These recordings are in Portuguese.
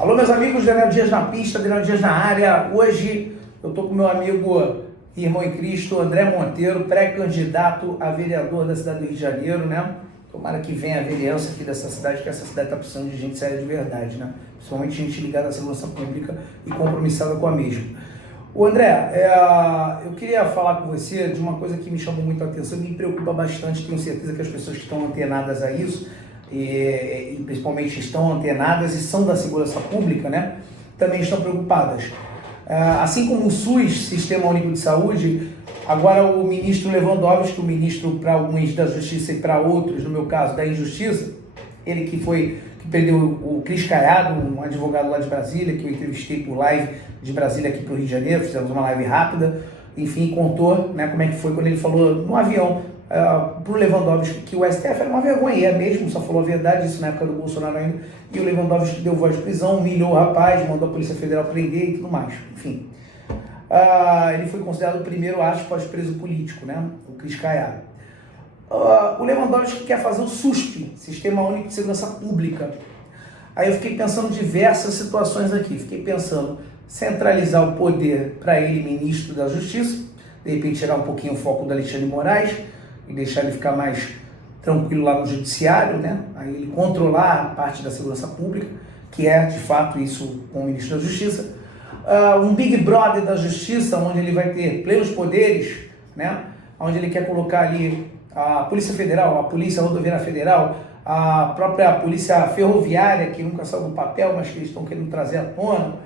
Alô, meus amigos, Daniel Dias na pista, Daniel Dias na área. Hoje eu tô com meu amigo e irmão em Cristo, André Monteiro, pré-candidato a vereador da cidade do Rio de Janeiro, né? Tomara que venha a vereança aqui dessa cidade, que essa cidade está precisando de gente séria de verdade, né? Principalmente gente ligada à segurança pública e compromissada com a mesma. O André, eu queria falar com você de uma coisa que me chamou muito a atenção e me preocupa bastante. Tenho certeza que as pessoas que estão antenadas a isso, e principalmente estão antenadas e são da segurança pública, né? Também estão preocupadas. Assim como o SUS, Sistema Único de Saúde, agora o ministro Lewandowski, o ministro para alguns da Justiça e para outros, no meu caso, da Injustiça, ele que perdeu o Cris Caiado, um advogado lá de Brasília, que eu entrevistei por live de Brasília aqui para o Rio de Janeiro, fizemos uma live rápida, enfim, contou, né, como é que foi quando ele falou no avião para o Lewandowski que o STF era uma vergonha, e é mesmo, só falou a verdade, isso na época do Bolsonaro ainda, e o Lewandowski deu voz de prisão, humilhou o rapaz, mandou a Polícia Federal prender e tudo mais, enfim. Ele foi considerado o primeiro, aspas, preso político, né, o Cris Caiado. O Lewandowski quer fazer o SUSP, Sistema Único de Segurança Pública. Aí eu fiquei pensando em diversas situações aqui, fiquei pensando centralizar o poder para ele, ministro da Justiça, de repente tirar um pouquinho o foco do Alexandre de Moraes e deixar ele ficar mais tranquilo lá no judiciário, né? Aí ele controlar a parte da segurança pública, que é de fato isso com o ministro da Justiça. Um Big Brother da Justiça, onde ele vai ter plenos poderes, né? Onde ele quer colocar ali a Polícia Federal, a Polícia Rodoviária Federal, a própria Polícia Ferroviária, que nunca saiu do papel, mas que eles estão querendo trazer à tona,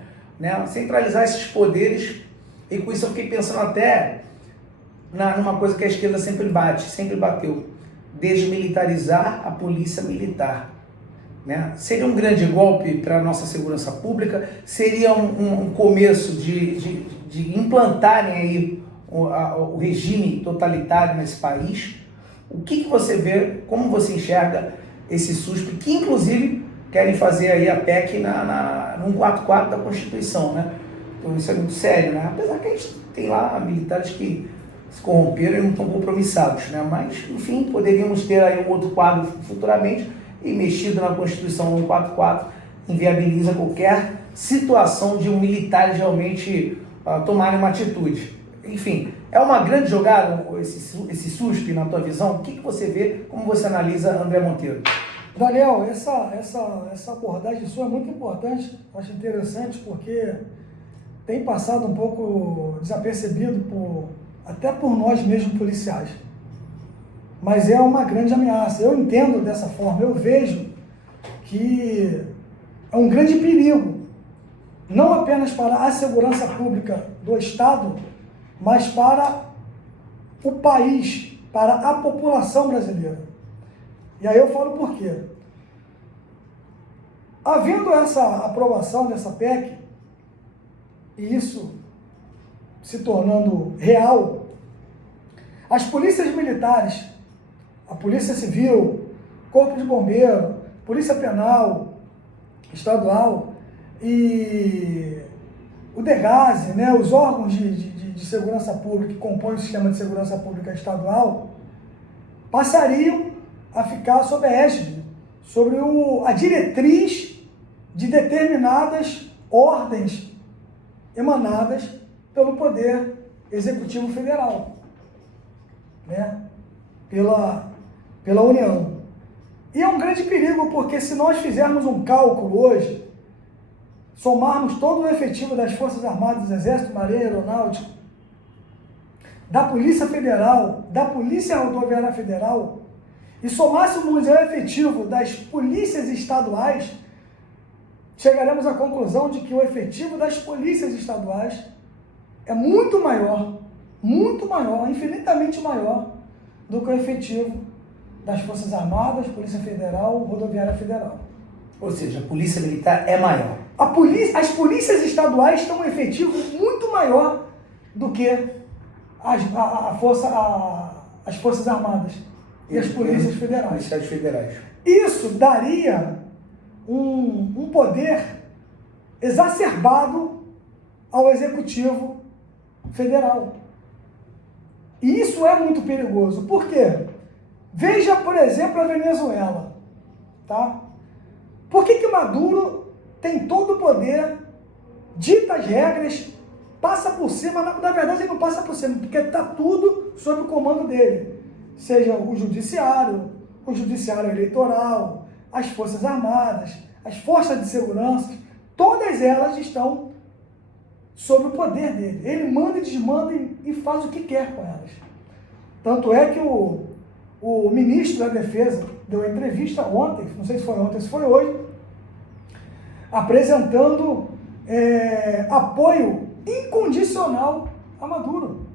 né? Centralizar esses poderes. E com isso eu fiquei pensando até numa coisa que a esquerda sempre bateu, desmilitarizar a polícia militar, né? Seria um grande golpe para a nossa segurança pública, seria um começo de implantarem aí o regime totalitário nesse país. O que você vê, como você enxerga esse SUSP, que inclusive querem fazer aí a PEC no 144 da Constituição, né? Então isso é muito sério, né? Apesar que a gente tem lá militares que se corromperam e não estão compromissados, né? Mas, enfim, poderíamos ter aí um outro quadro futuramente e mexido na Constituição 144 inviabiliza qualquer situação de um militar realmente tomarem uma atitude. Enfim, é uma grande jogada esse SUSP na tua visão? O que você vê, como você analisa, André Monteiro? Daniel, essa abordagem sua é muito importante, acho interessante porque tem passado um pouco desapercebido até por nós mesmos policiais. Mas é uma grande ameaça, eu entendo dessa forma, eu vejo que é um grande perigo, não apenas para a segurança pública do Estado, mas para o país, para a população brasileira. E aí eu falo por quê. Havendo essa aprovação dessa PEC, e isso se tornando real, as polícias militares, a Polícia Civil, Corpo de Bombeiro, Polícia Penal Estadual e o DEGASE, né, os órgãos de segurança pública que compõem o sistema de segurança pública estadual, passariam a ficar sob a égide, sobre a diretriz de determinadas ordens emanadas pelo Poder Executivo Federal, né? Pela União. E é um grande perigo, porque se nós fizermos um cálculo hoje, somarmos todo o efetivo das Forças Armadas, do Exército, Marinha, Aeronáutica, da Polícia Federal, da Polícia Rodoviária Federal, e somássemos o efetivo das polícias estaduais, chegaremos à conclusão de que o efetivo das polícias estaduais é muito maior, infinitamente maior do que o efetivo das Forças Armadas, Polícia Federal, Rodoviária Federal. Ou seja, a Polícia Militar é maior. As polícias estaduais têm um efetivo muito maior do que as Forças Armadas e as Polícias Federais. Polícias Federais. Isso daria um poder exacerbado ao Executivo Federal. E isso é muito perigoso. Por quê? Veja, por exemplo, a Venezuela. Tá? Por que Maduro tem todo o poder, dita as regras, passa por cima, na verdade ele não passa por cima, porque está tudo sob o comando dele, seja o judiciário eleitoral, as Forças Armadas, as Forças de Segurança, todas elas estão sob o poder dele. Ele manda e desmanda e faz o que quer com elas. Tanto é que o ministro da Defesa deu uma entrevista ontem, não sei se foi ontem, se foi hoje, apresentando apoio incondicional a Maduro.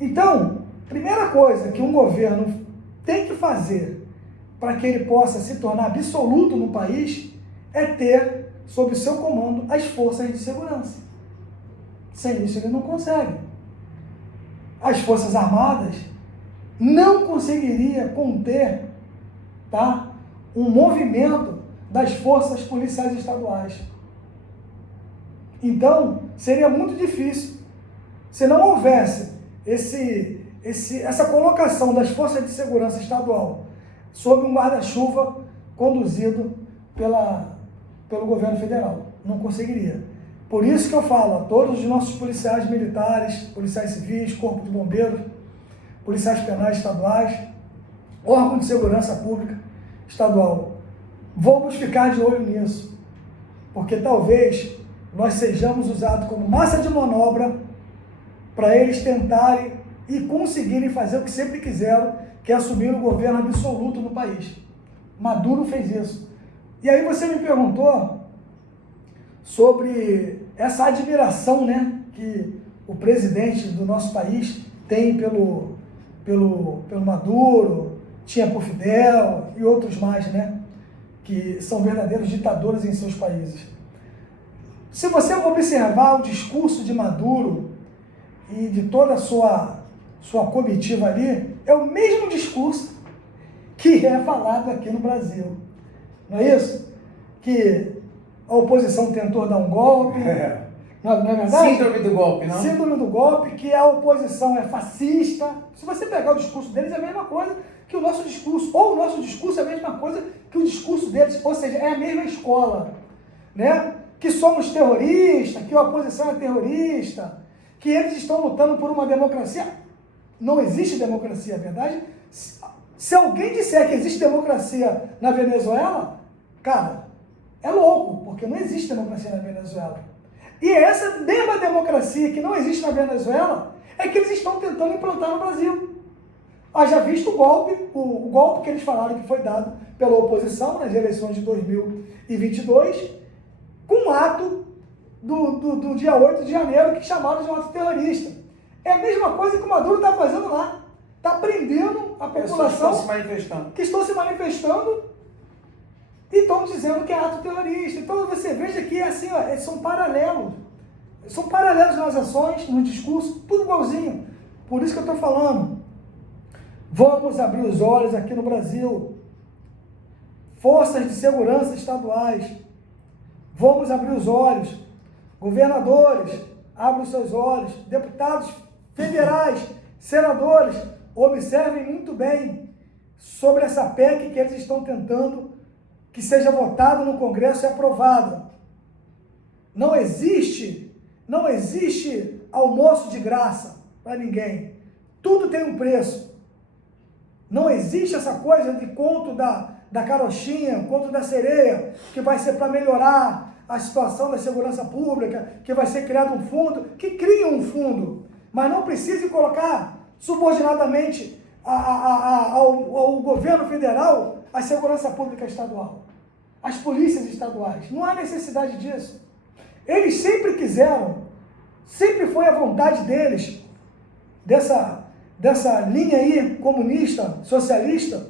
Então, primeira coisa que um governo tem que fazer para que ele possa se tornar absoluto no país é ter sob seu comando as forças de segurança. Sem isso ele não consegue. As Forças Armadas não conseguiria conter, tá, um movimento das forças policiais estaduais. Então, seria muito difícil se não houvesse essa colocação das forças de segurança estadual sob um guarda-chuva conduzido pelo governo federal. Não conseguiria. Por isso que eu falo a todos os nossos policiais militares, policiais civis, corpo de bombeiros, policiais penais estaduais, órgão de segurança pública estadual, vamos ficar de olho nisso, porque talvez nós sejamos usados como massa de manobra para eles tentarem e conseguirem fazer o que sempre quiseram, que é assumir o governo absoluto no país. Maduro fez isso. E aí você me perguntou sobre essa admiração, né, que o presidente do nosso país tem pelo Maduro, tinha por Fidel e outros mais, né, que são verdadeiros ditadores em seus países. Se você observar o discurso de Maduro e de toda a sua comitiva ali, é o mesmo discurso que é falado aqui no Brasil. Não é isso? Que a oposição tentou dar um golpe, não é verdade? Síndrome do golpe, não? Síndrome do golpe, que a oposição é fascista. Se você pegar o discurso deles, é a mesma coisa que o nosso discurso, ou o nosso discurso é a mesma coisa que o discurso deles, ou seja, é a mesma escola, né? Que somos terroristas, que a oposição é terrorista, que eles estão lutando por uma democracia. Não existe democracia, é verdade? Se alguém disser que existe democracia na Venezuela, cara, é louco, porque não existe democracia na Venezuela. E é essa mesma democracia que não existe na Venezuela é que eles estão tentando implantar no Brasil. Haja visto o golpe que eles falaram que foi dado pela oposição nas eleições de 2022, com um ato do dia 8 de janeiro, que chamaram de um ato terrorista. É a mesma coisa que o Maduro está fazendo lá. Está prendendo a população que estão se manifestando e estão dizendo que é ato terrorista. Então você veja que é assim, ó, são paralelos. São paralelos nas ações, no discurso, tudo igualzinho. Por isso que eu estou falando. Vamos abrir os olhos aqui no Brasil. Forças de segurança estaduais. Vamos abrir os olhos. Governadores, abrem os seus olhos. Deputados federais, senadores, observem muito bem sobre essa PEC que eles estão tentando que seja votada no Congresso e aprovada. Não existe almoço de graça para ninguém. Tudo tem um preço. Não existe essa coisa de conto da carochinha, conto da sereia, que vai ser para melhorar a situação da segurança pública, que vai ser criado um fundo, que cria um fundo, mas não precise colocar subordinadamente ao governo federal a segurança pública estadual, as polícias estaduais. Não há necessidade disso. Eles sempre quiseram, sempre foi a vontade deles, dessa linha aí comunista, socialista,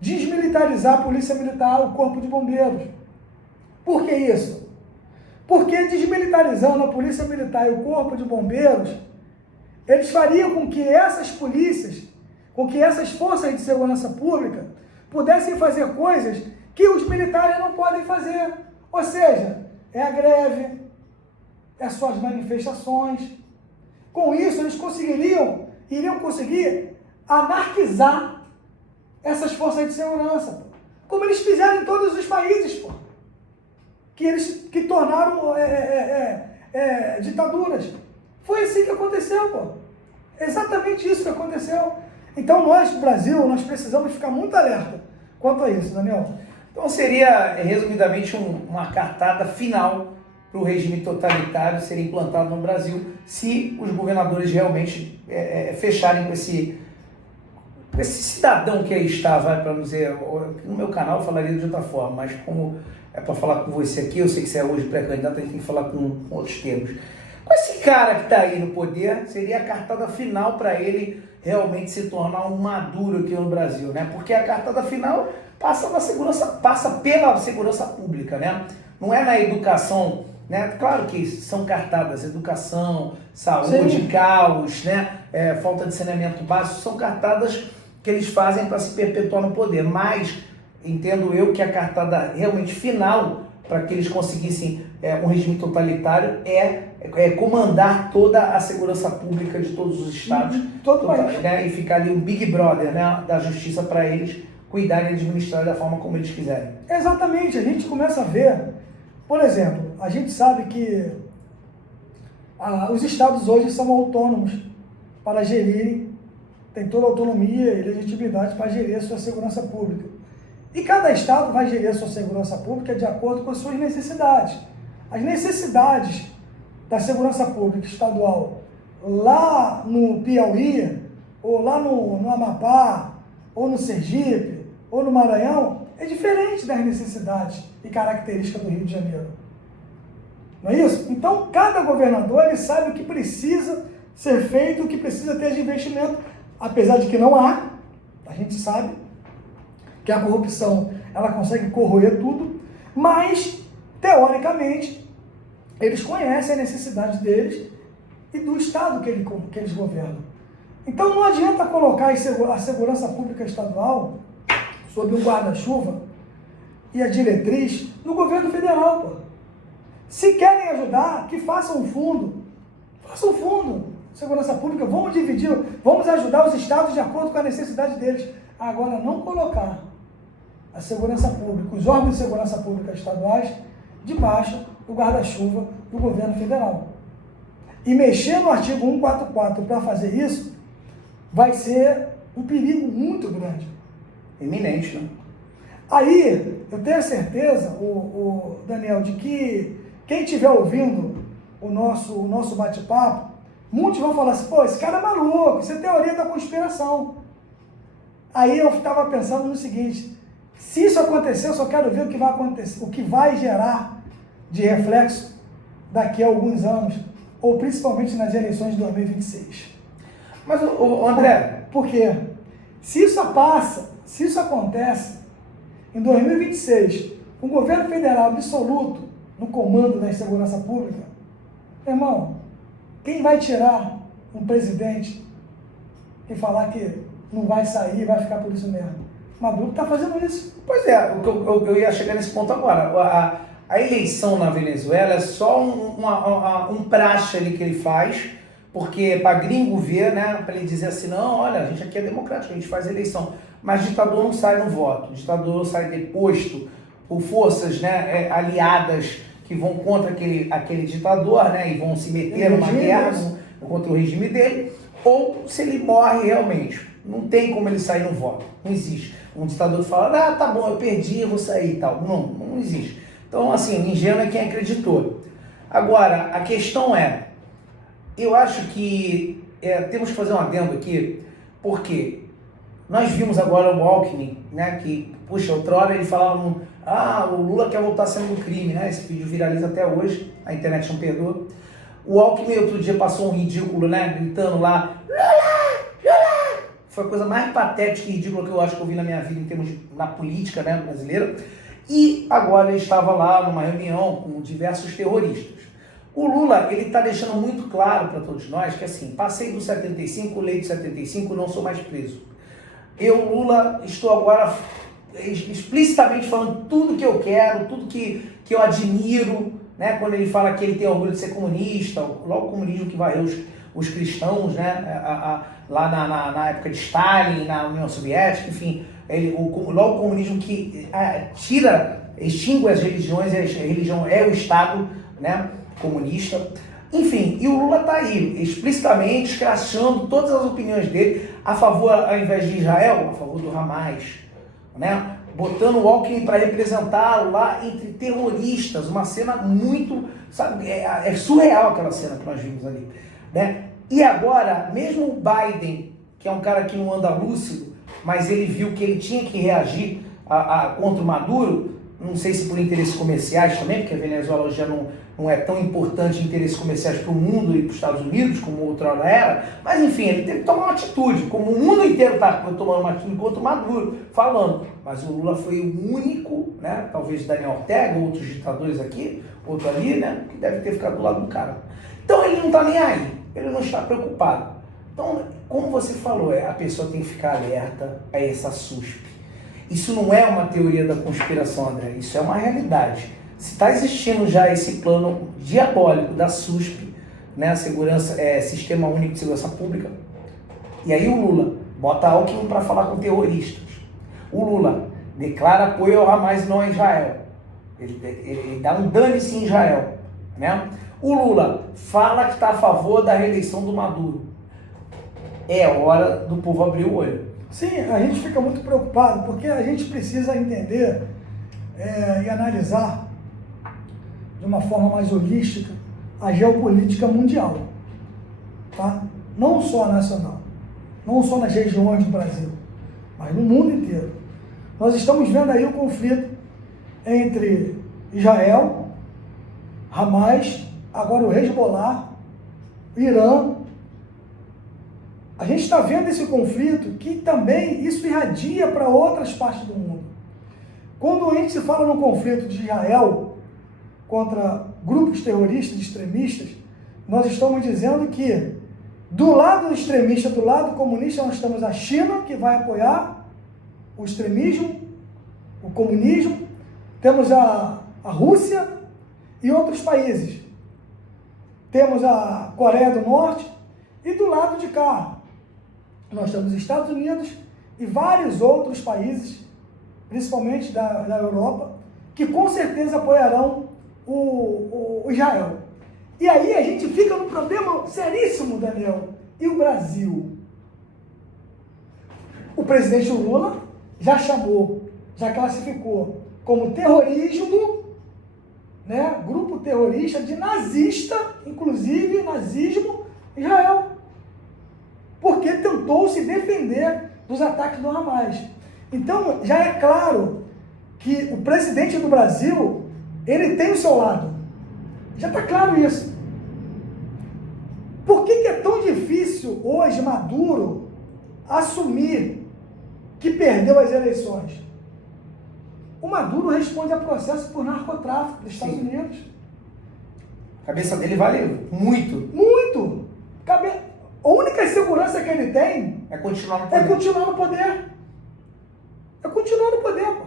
desmilitarizar a polícia militar, o corpo de bombeiros. Por que isso? Porque desmilitarizando a polícia militar e o corpo de bombeiros, eles fariam com que essas polícias, com que essas forças de segurança pública pudessem fazer coisas que os militares não podem fazer. Ou seja, é a greve, é suas manifestações. Com isso, eles iriam conseguir anarquizar essas forças de segurança, como eles fizeram em todos os países, pô. que tornaram ditaduras. Foi assim que aconteceu, pô. Exatamente isso que aconteceu. Então nós, Brasil, nós precisamos ficar muito alerta quanto a isso, Daniel. Então seria, resumidamente, uma cartada final para o regime totalitário ser implantado no Brasil, se os governadores realmente fecharem com esse cidadão que aí está, vai, para não dizer, no meu canal eu falaria de outra forma, mas como é para falar com você aqui, eu sei que você é hoje pré-candidato, a gente tem que falar com outros termos. Com esse cara que está aí no poder, seria a cartada final para ele realmente se tornar um maduro aqui no Brasil, né? Porque a cartada final passa pela segurança pública, né? Não é na educação, né? Claro que são cartadas, educação, saúde, sim, caos, né? Falta de saneamento básico, são cartadas que eles fazem para se perpetuar no poder, mas entendo eu que a cartada realmente final para que eles conseguissem um regime totalitário comandar toda a segurança pública de todos os estados, né? E ficar ali um Big Brother, né? Da justiça para eles cuidarem e administrar da forma como eles quiserem. Exatamente, a gente começa a ver, por exemplo, a gente sabe que os estados hoje são autônomos para gerirem, tem toda a autonomia e legitimidade para gerir a sua segurança pública. E cada estado vai gerir a sua segurança pública de acordo com as suas necessidades. As necessidades da segurança pública estadual lá no Piauí, ou lá no Amapá, ou no Sergipe, ou no Maranhão, é diferente das necessidades e características do Rio de Janeiro. Não é isso? Então, cada governador ele sabe o que precisa ser feito, o que precisa ter de investimento, apesar de que não há, a gente sabe que a corrupção ela consegue corroer tudo, mas, teoricamente, eles conhecem a necessidade deles e do Estado que eles governam. Então não adianta colocar a segurança pública estadual sob um guarda-chuva e a diretriz no governo federal, pô. Se querem ajudar, que façam um fundo. Façam um fundo. Segurança pública, vamos dividir, vamos ajudar os estados de acordo com a necessidade deles. Agora, não colocar a segurança pública, os órgãos de segurança pública estaduais, debaixo do guarda-chuva do governo federal. E mexer no artigo 144 para fazer isso, vai ser um perigo muito grande. Iminente, né? Aí, eu tenho a certeza, Daniel, de que quem estiver ouvindo o nosso bate-papo, muitos vão falar assim, pô, esse cara é maluco, isso é teoria da conspiração. Aí eu estava pensando no seguinte, se isso acontecer, eu só quero ver o que vai acontecer, o que vai gerar de reflexo daqui a alguns anos, ou principalmente nas eleições de 2026. Mas, André... Por quê? Se isso acontece em 2026, um governo federal absoluto no comando da segurança pública, irmão, quem vai tirar um presidente e falar que não vai sair, vai ficar por isso mesmo? Maduro está fazendo isso. Pois é, eu ia chegar nesse ponto agora. A eleição na Venezuela é só um praxe ali que ele faz, porque para gringo ver, né, para ele dizer assim, não, olha, a gente aqui é democrático, a gente faz eleição, mas ditador não sai no voto, ditador sai deposto por forças, né, aliadas que vão contra aquele ditador, né, e vão se meter numa guerra contra o regime dele, ou se ele morre realmente. Não tem como ele sair no voto, não existe. Um ditador fala, tá bom, eu perdi, eu vou sair e tal. Não existe. Então, assim, ingênuo é quem acreditou. Agora, a questão eu acho que temos que fazer um adendo aqui, porque nós vimos agora o Alckmin, né, que, puxa, outrora ele falava, o Lula quer voltar sendo do crime, né, esse vídeo viraliza até hoje, a internet não perdoa. O Alckmin outro dia passou um ridículo, né, gritando lá, Lula! Foi a coisa mais patética e ridícula que eu acho que eu vi na minha vida em termos na política, né, brasileira. E agora ele estava lá numa reunião com diversos terroristas. O Lula, ele está deixando muito claro para todos nós que assim, passei do 75, lei do 75, não sou mais preso. Eu, Lula, estou agora explicitamente falando tudo que eu quero, tudo que eu admiro, né? Quando ele fala que ele tem orgulho de ser comunista, logo o comunismo que varreu os cristãos, né? Lá na época de Stalin, na União Soviética, enfim, logo o comunismo que tira extingue as religiões, a religião é o Estado, né, comunista. Enfim, e o Lula está aí, explicitamente escrachando todas as opiniões dele a favor, ao invés de Israel, a favor do Hamas, né? Botando o Alckmin para representá-lo lá entre terroristas, uma cena muito, sabe, é surreal aquela cena que nós vimos ali, né? E agora, mesmo o Biden, que é um cara que não anda lúcido, mas ele viu que ele tinha que reagir contra o Maduro, não sei se por interesses comerciais também, porque a Venezuela hoje já não é tão importante em interesses comerciais para o mundo e para os Estados Unidos, como outra hora era, mas enfim, ele teve que tomar uma atitude, como o mundo inteiro está tomando uma atitude contra o Maduro, falando, mas o Lula foi o único, né, talvez Daniel Ortega, outros ditadores aqui, outro ali, né, que deve ter ficado do lado do cara. Então ele não está nem aí, ele não está preocupado. Então, como você falou, a pessoa tem que ficar alerta a essa SUSP. Isso não é uma teoria da conspiração, André, isso é uma realidade. Se está existindo já esse plano diabólico da SUSP, né, Sistema Único de Segurança Pública, e aí o Lula bota Alckmin para falar com terroristas. O Lula declara apoio ao Hamas e não a Israel. Ele dá um dane-se em Israel, né? O Lula fala que está a favor da reeleição do Maduro. É hora do povo abrir o olho. Sim, a gente fica muito preocupado, porque a gente precisa entender e analisar de uma forma mais holística a geopolítica mundial, tá? Não só nacional, não só nas regiões do Brasil, mas no mundo inteiro. Nós estamos vendo aí o conflito entre Israel, Hamas, agora o Hezbollah, Irã. A gente está vendo esse conflito que também isso irradia para outras partes do mundo. Quando a gente se fala no conflito de Israel contra grupos terroristas, extremistas, nós estamos dizendo que do lado extremista, do lado comunista, nós temos a China, que vai apoiar o extremismo, o comunismo, temos a Rússia e outros países. Temos a Coreia do Norte e do lado de cá nós temos os Estados Unidos e vários outros países, principalmente da Europa, que com certeza apoiarão o Israel. E aí a gente fica num problema seríssimo, Daniel. E o Brasil? O presidente Lula já chamou, já classificou como terrorismo, né, grupo terrorista de nazista, inclusive nazismo, Israel. Porque tentou se defender dos ataques do Hamas. Então, já é claro que o presidente do Brasil, ele tem o seu lado. Já está claro isso. Por que é tão difícil hoje Maduro assumir que perdeu as eleições? O Maduro responde a processo por narcotráfico dos Estados Unidos. A cabeça dele vale muito. Muito! A única segurança que ele tem é continuar no poder. É continuar no poder. É continuar no poder, pô.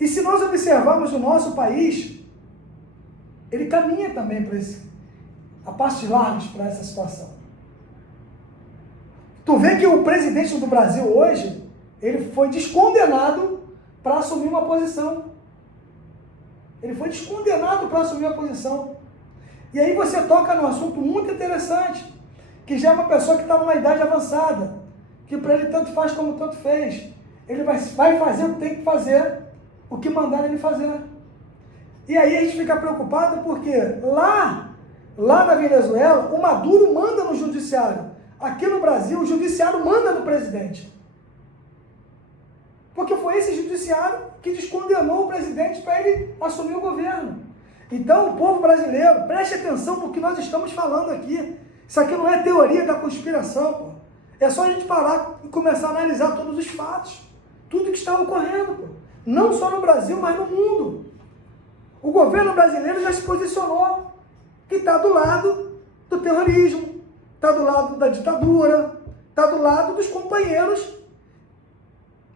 E se nós observarmos o nosso país, ele caminha também para a passos largos para essa situação. Tu vê que o presidente do Brasil hoje, ele foi descondenado para assumir uma posição. Ele foi descondenado para assumir a posição. E aí você toca num assunto muito interessante, que já é uma pessoa que está numa idade avançada, que para ele tanto faz como tanto fez. Ele vai fazer o que tem que fazer, o que mandaram ele fazer. E aí a gente fica preocupado porque lá na Venezuela, o Maduro manda no judiciário. Aqui no Brasil, o judiciário manda no presidente. Porque foi esse judiciário que descondenou o presidente para ele assumir o governo. Então, o povo brasileiro, preste atenção no que nós estamos falando aqui. Isso aqui não é teoria da conspiração, pô. É só a gente parar e começar a analisar todos os fatos. Tudo que está ocorrendo, pô. Não só no Brasil, mas no mundo. O governo brasileiro já se posicionou que está do lado do terrorismo, está do lado da ditadura, está do lado dos companheiros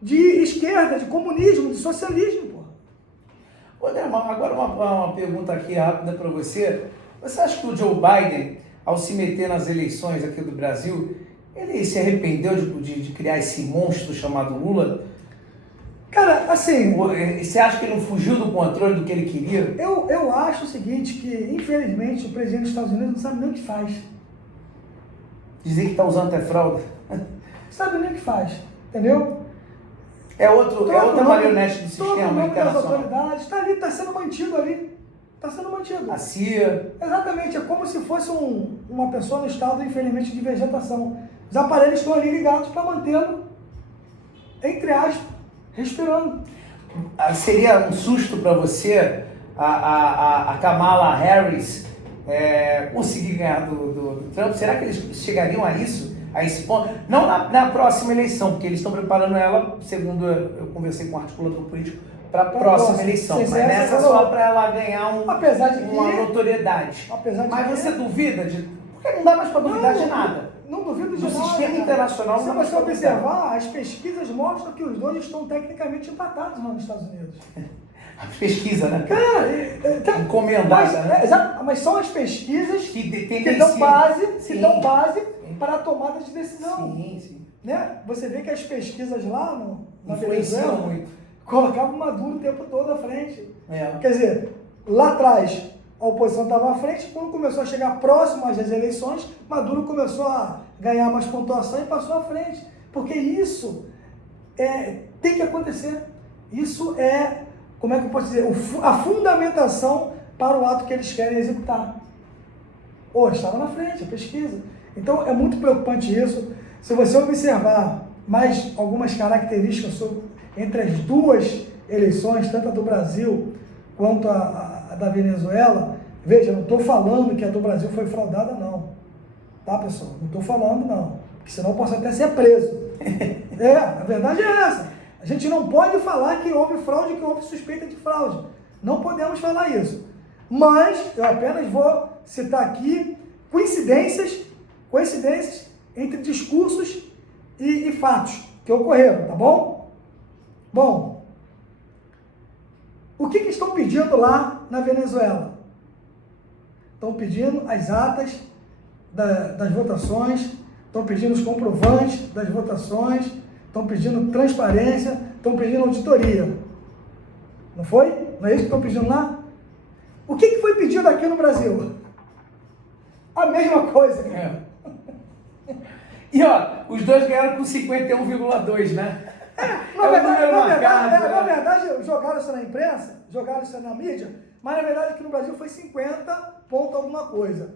de esquerda, de comunismo, de socialismo, pô. André, agora uma pergunta aqui rápida para você. Você acha que o Joe Biden, ao se meter nas eleições aqui do Brasil, ele se arrependeu de criar esse monstro chamado Lula? Cara, Assim, Você acha que ele não fugiu do controle do que ele queria? eu acho o seguinte, que infelizmente o presidente dos Estados Unidos não sabe nem o que faz. Dizer que está usando até fralda. Não sabe nem o que faz, entendeu? É outra marionete do sistema todo o nome das internacional. autoridades está ali, está sendo mantido ali. Está sendo mantido. A CIA. Exatamente, é como se fosse uma pessoa no estado, infelizmente, de vegetação. Os aparelhos estão ali ligados para mantê-lo, entre aspas, respirando. Seria um susto para você a Kamala Harris conseguir ganhar do Trump? Será que eles chegariam a isso? A esse ponto? Não na próxima eleição, porque eles estão preparando ela, segundo eu conversei com um articulador político, para a próxima eleição. Mas nessa só para ela ganhar uma notoriedade. Mas você duvida de... Porque não dá mais para duvidar de nada. Não duvido de nada. Do sistema internacional não dá mais para duvidar. Se você observar, as pesquisas mostram que os dois estão tecnicamente empatados lá nos Estados Unidos. A pesquisa, né? Cara, encomendada, né? Mas são as pesquisas que dão base para a tomada de decisão. Sim. Né? Você vê que as pesquisas lá na influenciam Venezuela muito. Colocavam o Maduro o tempo todo à frente. É. Quer dizer, lá atrás a oposição estava à frente, quando começou a chegar próximo às eleições, Maduro começou a ganhar mais pontuação e passou à frente. Porque isso tem que acontecer. Isso é, como é que eu posso dizer, a fundamentação para o ato que eles querem executar. Estava na frente, a pesquisa. Então é muito preocupante isso. Se você observar mais algumas características entre as duas eleições, tanto a do Brasil quanto a da Venezuela, veja, não estou falando que a do Brasil foi fraudada, não. Tá, pessoal? Não estou falando, não. Porque senão eu posso até ser preso. A verdade é essa. A gente não pode falar que houve fraude, que houve suspeita de fraude. Não podemos falar isso. Mas eu apenas vou citar aqui coincidências entre discursos e fatos que ocorreram, tá bom? Bom, o que estão pedindo lá na Venezuela? Estão pedindo as atas das votações, estão pedindo os comprovantes das votações, estão pedindo transparência, estão pedindo auditoria. Não foi? Não é isso que estão pedindo lá? O que foi pedido aqui no Brasil? A mesma coisa. E os dois ganharam com 51,2, né? Na verdade, jogaram isso na imprensa, jogaram isso na mídia, mas na verdade aqui no Brasil foi 50 ponto alguma coisa.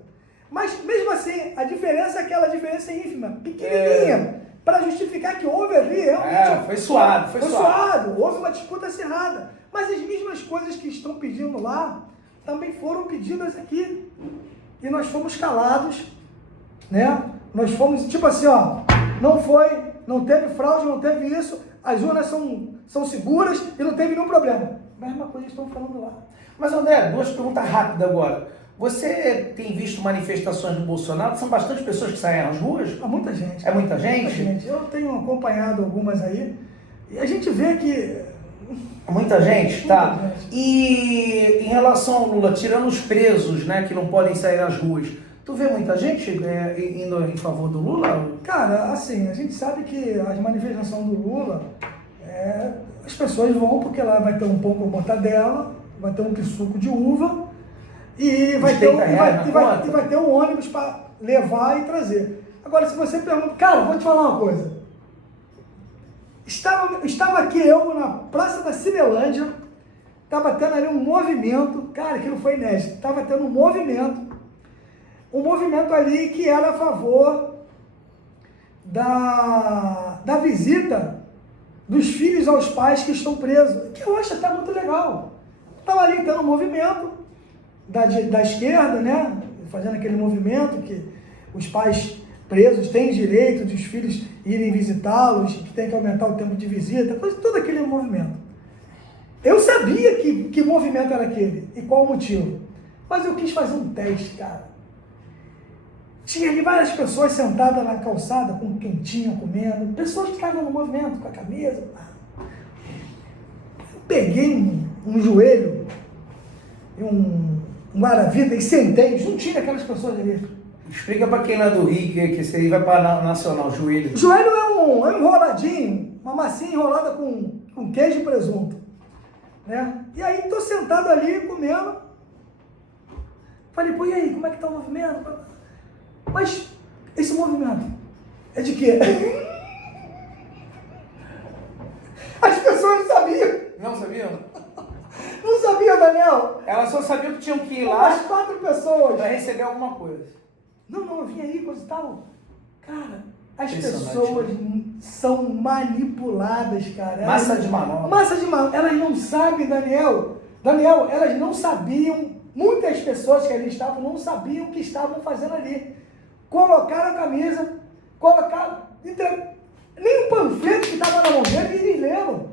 Mas mesmo assim, a diferença é aquela diferença ínfima, pequenininha, para justificar que houve ali realmente... Foi suado. Houve uma disputa acirrada. Mas as mesmas coisas que estão pedindo lá, também foram pedidas aqui. E nós fomos calados, né? Nós fomos, tipo assim, não teve fraude, não teve isso, as urnas são seguras e não teve nenhum problema. Mesma coisa que estão falando lá. Mas, André, duas perguntas rápidas agora. Você tem visto manifestações do Bolsonaro? São bastante pessoas que saem às ruas? Há muita gente. É muita gente? Muita gente. Eu tenho acompanhado algumas aí e a gente vê que... Muita gente, tá? Muita gente. E em relação ao Lula, tirando os presos, né, que não podem sair às ruas, tu vê muita gente indo em favor do Lula? Cara, assim, a gente sabe que as manifestações do Lula, as pessoas vão porque lá vai ter um pão com mortadela, vai ter um suco de uva e vai ter um ônibus para levar e trazer. Agora, se você pergunta... Cara, vou te falar uma coisa. Estava aqui eu na Praça da Cinelândia, estava tendo ali um movimento, cara, aquilo foi inédito, estava tendo um movimento ali que era a favor da visita dos filhos aos pais que estão presos, que eu acho até muito legal. Estava ali tendo um movimento da esquerda, né, fazendo aquele movimento que os pais presos têm direito de os filhos irem visitá-los, que tem que aumentar o tempo de visita, todo aquele movimento. Eu sabia que movimento era aquele e qual o motivo, mas eu quis fazer um teste, cara. Tinha ali várias pessoas sentadas na calçada, com um quentinho, comendo, pessoas que estavam no movimento, com a camisa. Eu peguei um joelho, um guaravita e sentei, juntinho aquelas pessoas ali. Explica pra quem não é do Rio, que esse aí vai para Nacional, joelho. Joelho é um enroladinho, uma massinha enrolada com com queijo e presunto, né? E aí estou sentado ali comendo, falei, pô, e aí, como é que tá o movimento? Mas esse movimento é de quê? As pessoas não sabiam. Não sabiam? Não sabia, Daniel? Elas só sabiam que tinham que ir lá Umas 4 pessoas. para receber alguma coisa. Não, eu vim aí, coisa e tal. Cara, as Impressionante, pessoas são manipuladas, cara. Massa de manobra. Massa de manobra. Elas não sabem, Daniel. Daniel, elas não sabiam, muitas pessoas que ali estavam não sabiam o que estavam fazendo ali. Colocaram a camisa, colocaram... Nem o panfleto que estava na mão dele, eles leram.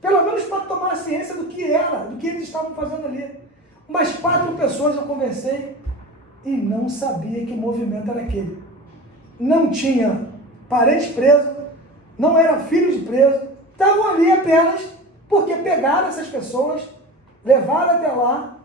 Pelo menos para tomar a ciência do que era, do que eles estavam fazendo ali. Umas 4 pessoas eu conversei e não sabia que movimento era aquele. Não tinha parente preso, não era filho de preso, estavam ali apenas porque pegaram essas pessoas, levaram até lá,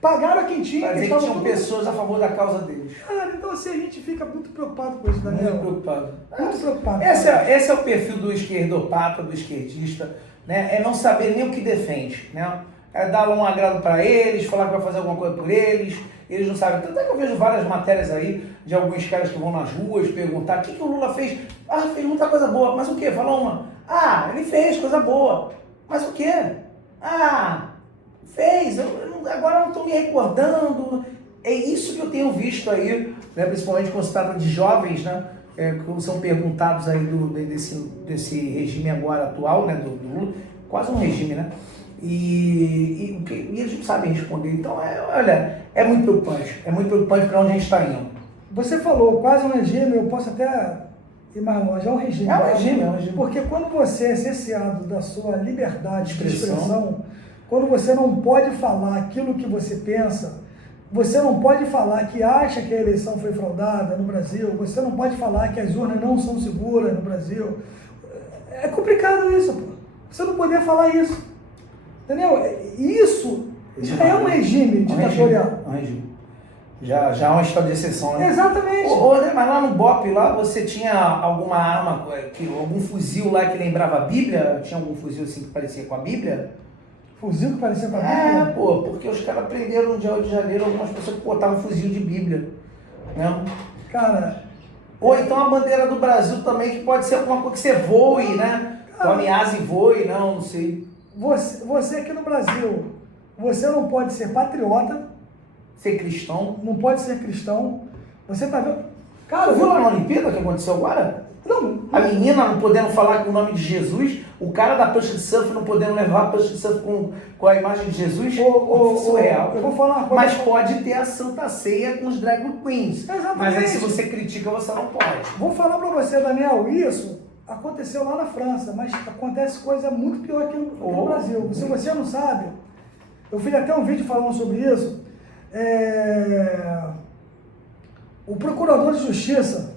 pagaram a quentinha. Para dizer que tinham pessoas a favor da causa deles. Cara, então assim, a gente fica muito preocupado com isso, Daniel. Muito preocupado. Muito preocupado. Esse é o perfil do esquerdopata, do esquerdista, né? É não saber nem o que defende, né? É dar um agrado para eles, falar que vai fazer alguma coisa por eles, eles não sabem. Tanto é que eu vejo várias matérias aí de alguns caras que vão nas ruas perguntar o que o Lula fez. Ah, fez muita coisa boa. Mas o quê? Fala uma. Ah, ele fez coisa boa. Mas o quê? Ah, fez. Agora eu não estou me recordando. É isso que eu tenho visto aí, né? Principalmente quando se trata de jovens, né? Quando são perguntados aí desse regime agora atual, né? Do Lula. Quase um regime, né? E eles não sabem responder. Então, olha, é muito preocupante. É muito preocupante para onde a gente está indo. Você falou quase um regime, eu posso até ir mais longe. É um regime. É um regime, é um regime. Porque quando você é cerceado da sua liberdade de expressão, quando você não pode falar aquilo que você pensa, você não pode falar que acha que a eleição foi fraudada no Brasil, você não pode falar que as urnas não são seguras no Brasil. É complicado isso, pô. Você não poder falar isso. Entendeu? Isso já é um regime ditatorial. Um regime. Já é um estado de exceção, né? Exatamente. André, mas lá no BOP, lá você tinha alguma arma, algum fuzil lá que lembrava a Bíblia? Tinha algum fuzil assim que parecia com a Bíblia? Fuzil que parecia com a Bíblia? Pô, porque os caras prenderam no dia 8 de janeiro algumas pessoas que botavam fuzil de Bíblia. Né? Cara... Ou então a bandeira do Brasil também, que pode ser alguma coisa que você voe, né? Tome asa e voe, não sei. Você aqui no Brasil, você não pode ser patriota, ser cristão, não pode ser cristão. Você tá vendo? Cara, você viu lá na Olimpíada que aconteceu agora? Não. A menina não podendo falar com o nome de Jesus, o cara da prancha de surf não podendo levar a prancha de surf com a imagem de Jesus, surreal. Eu vou falar uma coisa. Mas pode ter a Santa Ceia com os drag queens. Exatamente. Mas aí se você critica, você não pode. Vou falar pra você, Daniel, isso aconteceu lá na França, mas acontece coisa muito pior aqui no Brasil. Se você não sabe, eu fiz até um vídeo falando sobre isso. O Procurador de Justiça,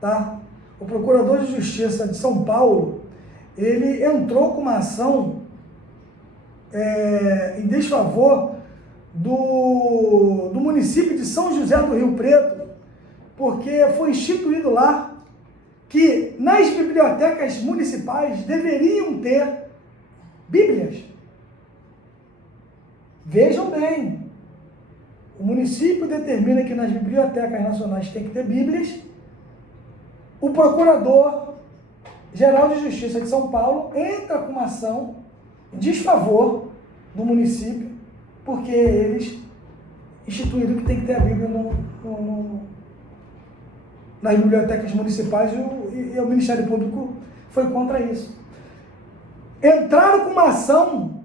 tá? O Procurador de Justiça de São Paulo, ele entrou com uma ação em desfavor do município de São José do Rio Preto, porque foi instituído lá que nas bibliotecas municipais deveriam ter Bíblias. Vejam bem, o município determina que nas bibliotecas nacionais tem que ter Bíblias. O Procurador-Geral de Justiça de São Paulo entra com uma ação em desfavor do município, porque eles instituíram que tem que ter a Bíblia nas bibliotecas municipais e o Ministério Público foi contra isso. Entraram com uma ação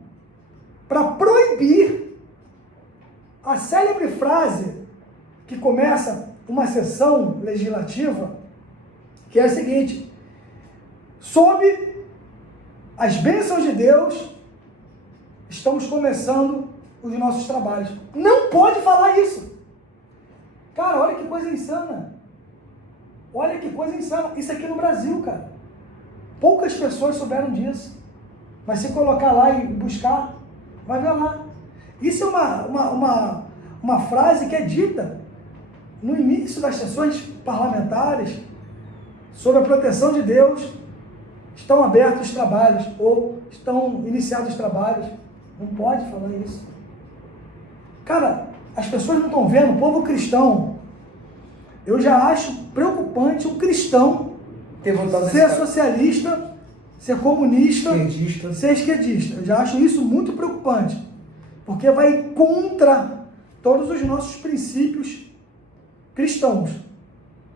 para proibir a célebre frase que começa uma sessão legislativa, que é a seguinte: sob as bênçãos de Deus, estamos começando os nossos trabalhos. Não pode falar isso. Cara, olha que coisa insana. Olha que coisa insana. Isso aqui no Brasil, cara. Poucas pessoas souberam disso. Mas se colocar lá e buscar, vai ver lá. Isso é uma frase que é dita no início das sessões parlamentares, sob a proteção de Deus, estão abertos os trabalhos ou estão iniciados os trabalhos. Não pode falar isso. Cara, as pessoas não estão vendo, o povo cristão, eu já acho preocupante um cristão ser socialista, ser comunista, ser esquerdista. Eu já acho isso muito preocupante, porque vai contra todos os nossos princípios cristãos,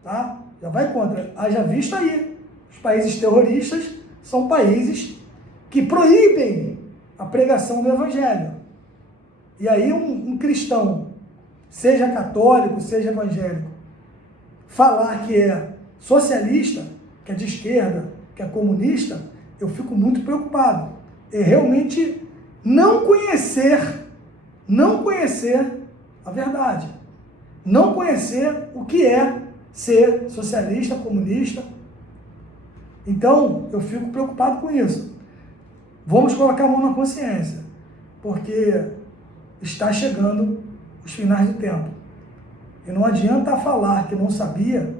tá? Já vai contra. Haja visto aí, os países terroristas são países que proíbem a pregação do evangelho. E aí um cristão, seja católico, seja evangélico, falar que é socialista, que é de esquerda, que é comunista, eu fico muito preocupado. É realmente não conhecer a verdade. Não conhecer o que é ser socialista, comunista. Então, eu fico preocupado com isso. Vamos colocar a mão na consciência, porque está chegando os finais do tempo. E não adianta falar que não sabia,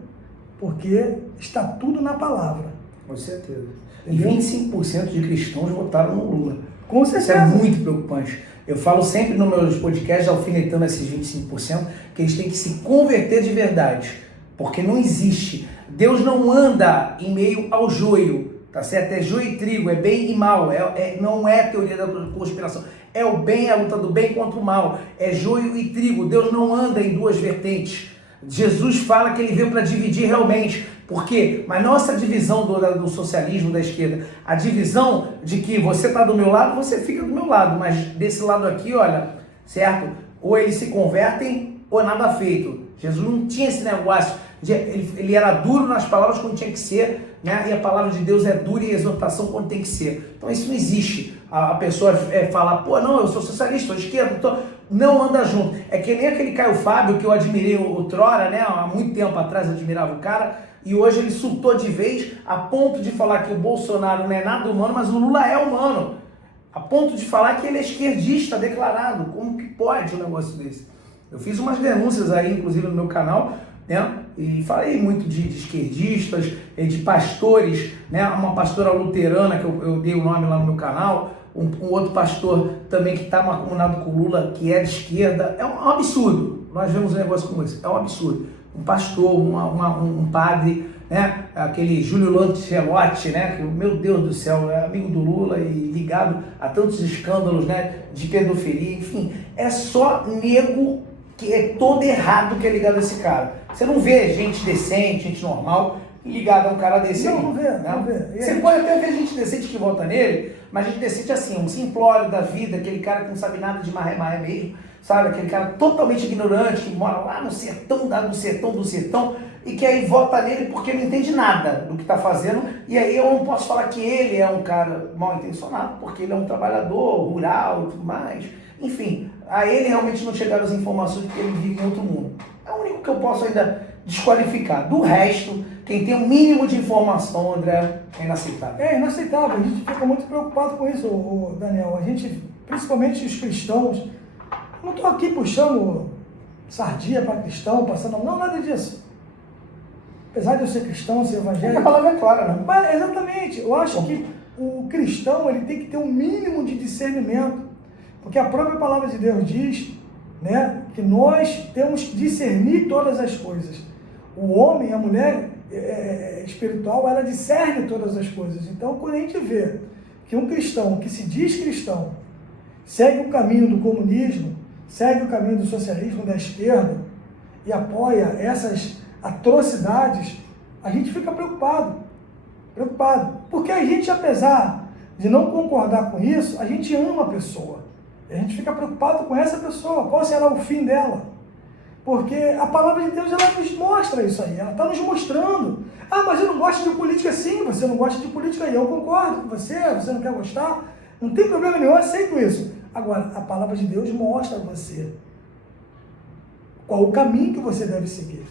porque está tudo na palavra. Com certeza. Entendeu? E 25% de cristãos votaram no Lula. Com certeza. Isso é muito preocupante. Eu falo sempre nos meus podcasts, alfinetando esses 25%, que eles têm que se converter de verdade. Porque não existe. Deus não anda em meio ao joio, tá certo? É joio e trigo, é bem e mal. Não é teoria da conspiração. É o bem, a luta do bem contra o mal. É joio e trigo. Deus não anda em duas vertentes. Jesus fala que ele veio para dividir realmente. Por quê? Mas não essa divisão do socialismo da esquerda. A divisão de que você está do meu lado, você fica do meu lado. Mas desse lado aqui, olha, certo? Ou eles se convertem ou nada feito. Jesus não tinha esse negócio. Ele era duro nas palavras quando tinha que ser, né? E a palavra de Deus é dura em exortação quando tem que ser. Então isso não existe. A pessoa fala, pô, não, eu sou socialista, sou esquerda, não anda junto. É que nem aquele Caio Fábio que eu admirei outrora, né? Há muito tempo atrás eu admirava o cara, e hoje ele surtou de vez a ponto de falar que o Bolsonaro não é nada humano, mas o Lula é humano. A ponto de falar que ele é esquerdista declarado. Como que pode um negócio desse? Eu fiz umas denúncias aí, inclusive no meu canal, né? E falei muito de esquerdistas, de pastores, né? Uma pastora luterana, que eu dei o nome lá no meu canal, um outro pastor também que está macumunado com o Lula, que é de esquerda. É um absurdo. Nós vemos um negócio como esse. É um absurdo. Um pastor, um padre, né? Aquele Júlio Lancelotti, né? Que, meu Deus do céu, é amigo do Lula e ligado a tantos escândalos, né? De pedofilia, enfim. É só nego que é todo errado que é ligado a esse cara. Você não vê gente decente, gente normal, ligada a um cara desse. Não vê, né? Não vê. Você pode até ver gente decente que vota nele, mas gente decente assim, um simplório da vida, aquele cara que não sabe nada de maré mesmo, sabe? Aquele cara totalmente ignorante, que mora lá no sertão, no sertão do sertão, e que aí vota nele porque não entende nada do que está fazendo, e aí eu não posso falar que ele é um cara mal intencionado, porque ele é um trabalhador rural e tudo mais. Enfim, a ele realmente não chegaram as informações de que ele vive em outro mundo. É o único que eu posso ainda desqualificar. Do resto, quem tem o mínimo de informação, André, é inaceitável. É inaceitável. A gente fica muito preocupado com isso, Daniel. A gente, principalmente os cristãos, não estou aqui puxando sardinha para cristão, passando... Não, nada disso. Apesar de eu ser cristão, ser evangélico... A palavra é clara, né? Mas, exatamente. Eu acho que o cristão ele tem que ter um mínimo de discernimento. Porque a própria palavra de Deus diz, né, que nós temos que discernir todas as coisas. O homem, a mulher espiritual, ela discerne todas as coisas. Então, quando a gente vê que um cristão que se diz cristão segue o caminho do comunismo, segue o caminho do socialismo, da esquerda, e apoia essas atrocidades, a gente fica preocupado. Porque a gente, apesar de não concordar com isso, a gente ama a pessoa. A gente fica preocupado com essa pessoa, qual será o fim dela. Porque a palavra de Deus, ela nos mostra isso aí, ela está nos mostrando. Ah, mas eu não gosto de política. Sim, você não gosta de política, e eu concordo com você não quer gostar, não tem problema nenhum, eu aceito isso. Agora, a palavra de Deus mostra a você qual o caminho que você deve seguir.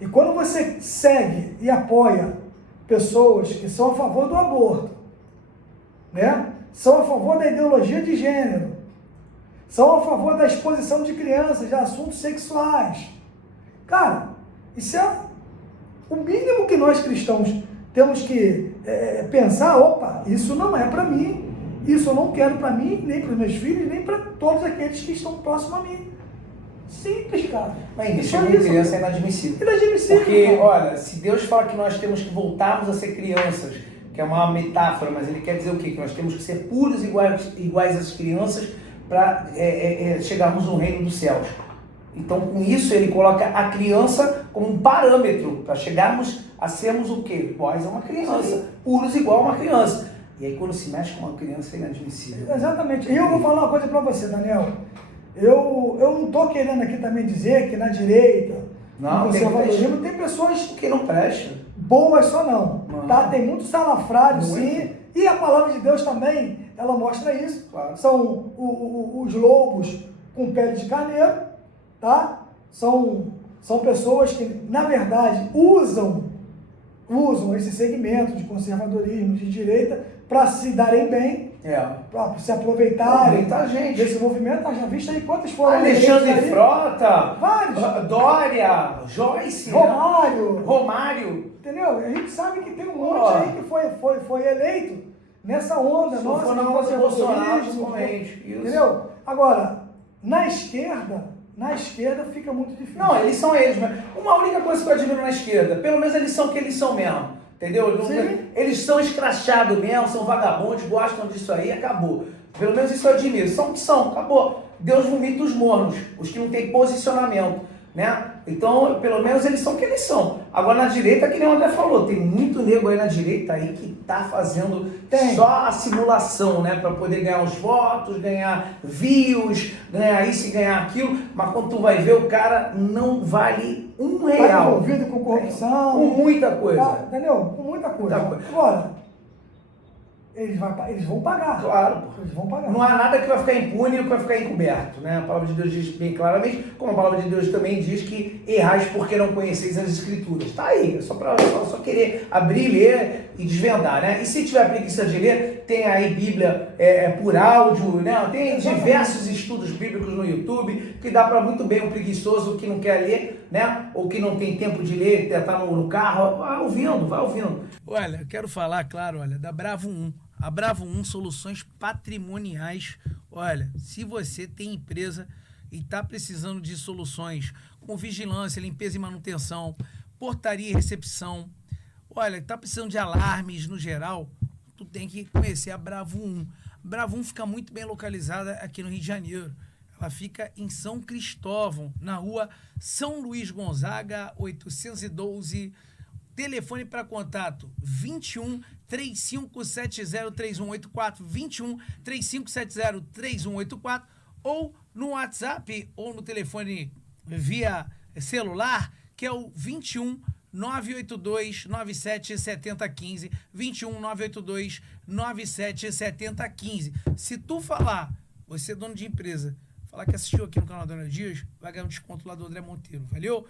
E quando você segue e apoia pessoas que são a favor do aborto, né? São a favor da ideologia de gênero, são a favor da exposição de crianças a assuntos sexuais. Cara, isso é o mínimo que nós cristãos temos que pensar, opa, isso não é para mim, isso eu não quero para mim, nem para os meus filhos, nem para todos aqueles que estão próximos a mim. Simples, cara. Mas isso como criança é inadmissível. Inadmissível. Porque, cara, olha, se Deus fala que nós temos que voltarmos a ser crianças, que é uma metáfora, mas ele quer dizer o quê? Que nós temos que ser puros iguais às crianças para chegarmos no reino dos céus. Então, com isso, ele coloca a criança como um parâmetro para chegarmos a sermos o quê? Iguais a uma criança, puros igual a uma criança. E aí, quando se mexe com uma criança, é inadmissível. Exatamente. E eu vou falar uma coisa para você, Daniel. Eu não estou querendo aqui também dizer que na direita, no conservadorismo, tem pessoas que não prestam. Boas só não. Tá? Tem muito salafrário, sim. E a palavra de Deus também, ela mostra isso. Claro. São os lobos com pele de carneiro, tá? São pessoas que, na verdade, usam esse segmento de conservadorismo, de direita, para se darem bem, para se aproveitarem desse movimento. Nós já viste aí quantos foram. Alexandre Frota, vários. Dória, Joyce, Romário. Entendeu? A gente sabe que tem um monte aí que foi eleito nessa onda nossa de conservadorismo. Entendeu? Agora, na esquerda fica muito difícil. Não, eles são eles, mas uma única coisa que eu admiro na esquerda, pelo menos eles são o que eles são mesmo. Entendeu? Eles são escrachados mesmo, são vagabundos, gostam disso aí, acabou. Pelo menos isso eu admiro. São o que são, acabou. Deus vomita os mornos, os que não têm posicionamento, né? Então, pelo menos eles são o que eles são. Agora, na direita, que nem o André falou, tem muito nego aí na direita aí que tá fazendo só a simulação, né? Para poder ganhar os votos, ganhar views, ganhar isso e ganhar aquilo. Mas quando tu vai ver, o cara não vale R$1. Tá envolvido com corrupção. Com muita coisa. Tá, entendeu? Com muita coisa. Agora, eles vão pagar. Claro. Eles vão pagar. Não há nada que vai ficar impune ou que vai ficar encoberto, né? A palavra de Deus diz bem claramente, como a palavra de Deus também diz que errais porque não conheceis as Escrituras. Tá aí, é só querer abrir, ler e desvendar, né? E se tiver preguiça de ler, tem aí Bíblia por áudio, né? Tem diversos estudos bíblicos no YouTube que dá para muito bem um preguiçoso que não quer ler, né? Ou que não tem tempo de ler, tá no carro, vai ouvindo. Olha, eu quero falar, claro, da Bravo 1. A Bravo 1 Soluções Patrimoniais. Olha, se você tem empresa e está precisando de soluções com vigilância, limpeza e manutenção, portaria e recepção, olha, está precisando de alarmes no geral, tu tem que conhecer a Bravo 1. A Bravo 1 fica muito bem localizada aqui no Rio de Janeiro. Ela fica em São Cristóvão, na rua São Luís Gonzaga, 812. Telefone para contato 21 3570 3184, 21 3570 3184, ou no WhatsApp ou no telefone via celular, que é o 21 982 97 7015, 21 982 97 7015. Se tu falar, você é dono de empresa, falar que assistiu aqui no canal da Ana Dias, vai ganhar um desconto lá do André Monteiro. Valeu?